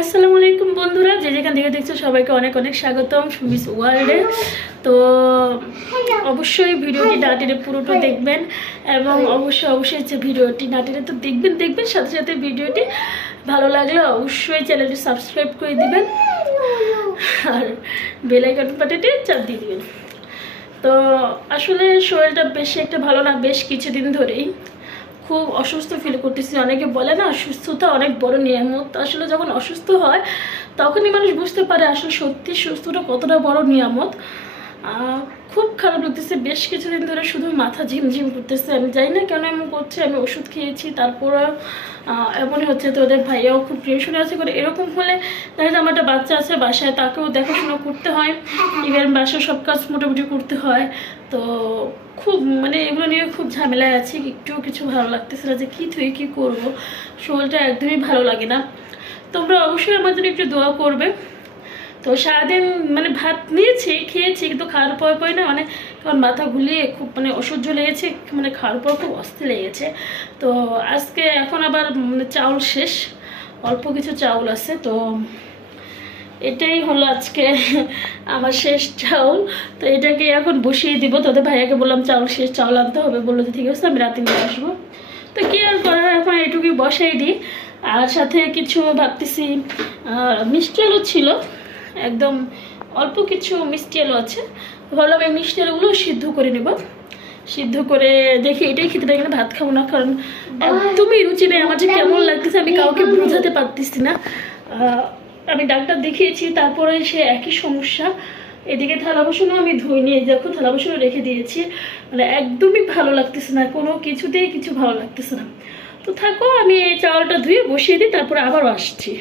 আসসালামু আলাইকুম বন্ধুরা, যে যেখান থেকে দেখছো সবাইকে অনেক অনেক স্বাগতম সুমিস ওয়ার্ল্ডে। তো অবশ্যই ভিডিওটি না টেনে পুরোটা দেখবেন এবং অবশ্যই যে ভিডিওটি না টেনে তো দেখবেন সাথে সাথে ভিডিওটি ভালো লাগলে অবশ্যই চ্যানেলটি সাবস্ক্রাইব করে দিবেন আর বেল আইকন বাটনটি চাপ দিয়ে দিবেন। তো আসলে শরীরটা বেশি একটা ভালো না, বেশ কিছুদিন ধরেই খুব অসুস্থ ফিল করতেছি। অনেকে বলে না সুস্থতা অনেক বড় নিয়ামত, আসলে যখন অসুস্থ হয় তখনই মানুষ বুঝতে পারে আসলে সত্যি সুস্থতা কতটা বড় নিয়ামত। খুব খারাপ লাগতেছে, বেশ কিছুদিন ধরে শুধু মাথা ঝিমঝিম করতেছে। আমি জানি না কেন এমন করছে, আমি ওষুধ খেয়েছি তারপরে এমনই হচ্ছে। তো ওদের ভাইয়াও খুব টেনশনে আছে করে। এরকম হলে দেখা যায় আমার একটা বাচ্চা আছে বাসায়, তাকেও দেখাশোনা করতে হয়, ইভেন বাসার সব কাজ মোটামুটি করতে হয়। তো খুব এগুলো নিয়ে খুব ঝামেলায় আছি। একটুও কিছু ভালো লাগতেছে না যে কী করবো, শরীরটা একদমই ভালো লাগে না। তোমরা অবশ্যই আমার জন্য একটু দোয়া করবে। তো সারাদিন ভাত নিয়েছি, খেয়েছি, কিন্তু খাওয়ার পরে না কারণ মাথা ঘুলিয়ে খুব অসহ্য লেগেছে, খাওয়ার পর খুব অস্থির লেগেছে। তো আজকে এখন আবার চাউল শেষ, অল্প কিছু চাউল আছে। তো এটাই হলো আজকে আমার শেষ চাউল। তো এটাকে এখন বসিয়ে দিব। তোদের ভাইয়াকে বললাম চাউল শেষ, চাউল আনতে হবে, বললো যে ঠিক আছে আমি রাতে নিয়ে আসবো। তো কি আর করার, এখন এটুকুই বসাই দিই। আর সাথে কিছু ভাবতেছি মিষ্টি আলু ছিল, একদম অল্প কিছু মিষ্টি আলু আছে। ভাবলাম এই মিষ্টি আলুগুলো সিদ্ধ করে নেব। সিদ্ধ করে দেখি এটাই খেতে পারি, ভাত খাবো না, কারণ একদমই রুচি নেই আমার, যে কেমন লাগতেছে আমি কাউকে বোঝাতে পারতেছি না। আমি ডাক্তার দেখিয়েছি, তারপরে সে একই সমস্যা। এদিকে থালা বাসনও আমি ধুই নিয়ে দেখো, থালা বাসনও রেখে দিয়েছি। একদমই ভালো লাগতেছে না, কোনো কিছুতেই কিছু ভালো লাগতেছে না। তো থাকো, আমি এই চাউলটা ধুয়ে বসিয়ে দিই, তারপরে আবারও আসছি।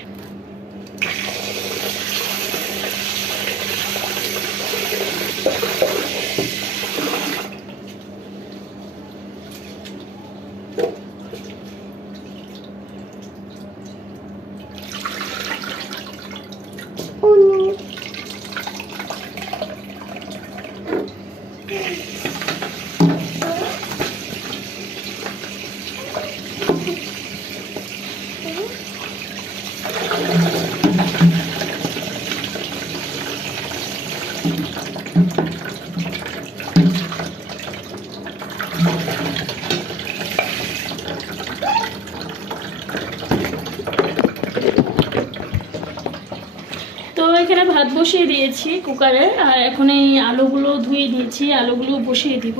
তো এখানে ভাত বসিয়ে দিয়েছি কুকারে, আর এখন এই আলুগুলো ধুয়ে দিয়েছি, আলুগুলো বসিয়ে দিব।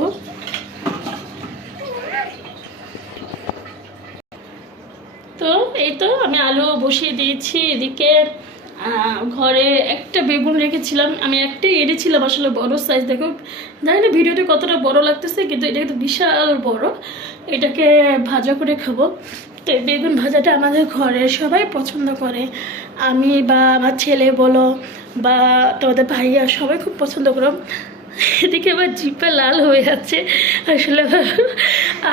তো এই তো আমি আলু বসিয়ে দিয়েছি। এদিকে ঘরে একটা বেগুন রেখেছিলাম, আমি একটাই এনেছিলাম আসলে বড় সাইজ। দেখো জানি না ভিডিওতে কতটা বড় লাগতেছে, কিন্তু এটা কিন্তু বিশাল বড়। এটাকে ভাজা করে খাবো। তো বেগুন ভাজাটা আমাদের ঘরে সবাই পছন্দ করে, আমি বা আমার ছেলে বলো বা তোমাদের ভাইয়া সবাই খুব পছন্দ করো। এদিকে আবার জিপা লাল হয়ে যাচ্ছে, আসলে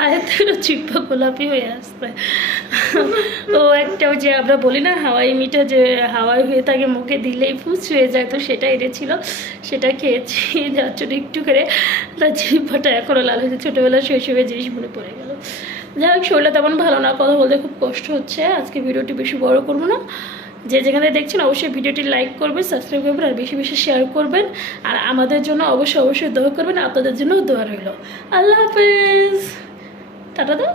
আয়াতেরও জিপা গোলাপি হয়ে আসছে। ও একটা ওই যে আমরা বলি না হাওয়াই মিঠা, যে হাওয়াই হয়ে থাকে মুখে দিলেই ফুচ হয়ে যায়, তো সেটা এনেছিল, সেটা খেয়েছি। যার জন্য একটু করে তার জিপাটা এখনও লাল হয়েছে। ছোটোবেলার শৈশবের জিনিস মনে পড়ে গেল। যাই হোক, শরীরটা তেমন ভালো না, কথা বলতে খুব কষ্ট হচ্ছে। আজকে ভিডিওটি বেশি বড় করবো না। যে যেখানে দেখছেন অবশ্যই ভিডিওটি লাইক করবেন, সাবস্ক্রাইব করবেন, আর বেশি বেশি শেয়ার করবেন। আর আমাদের জন্য অবশ্যই দোয়া করবেন, আপনাদের জন্য দোয়া রইল। আল্লাহ হাফেজ, টাটা দাও।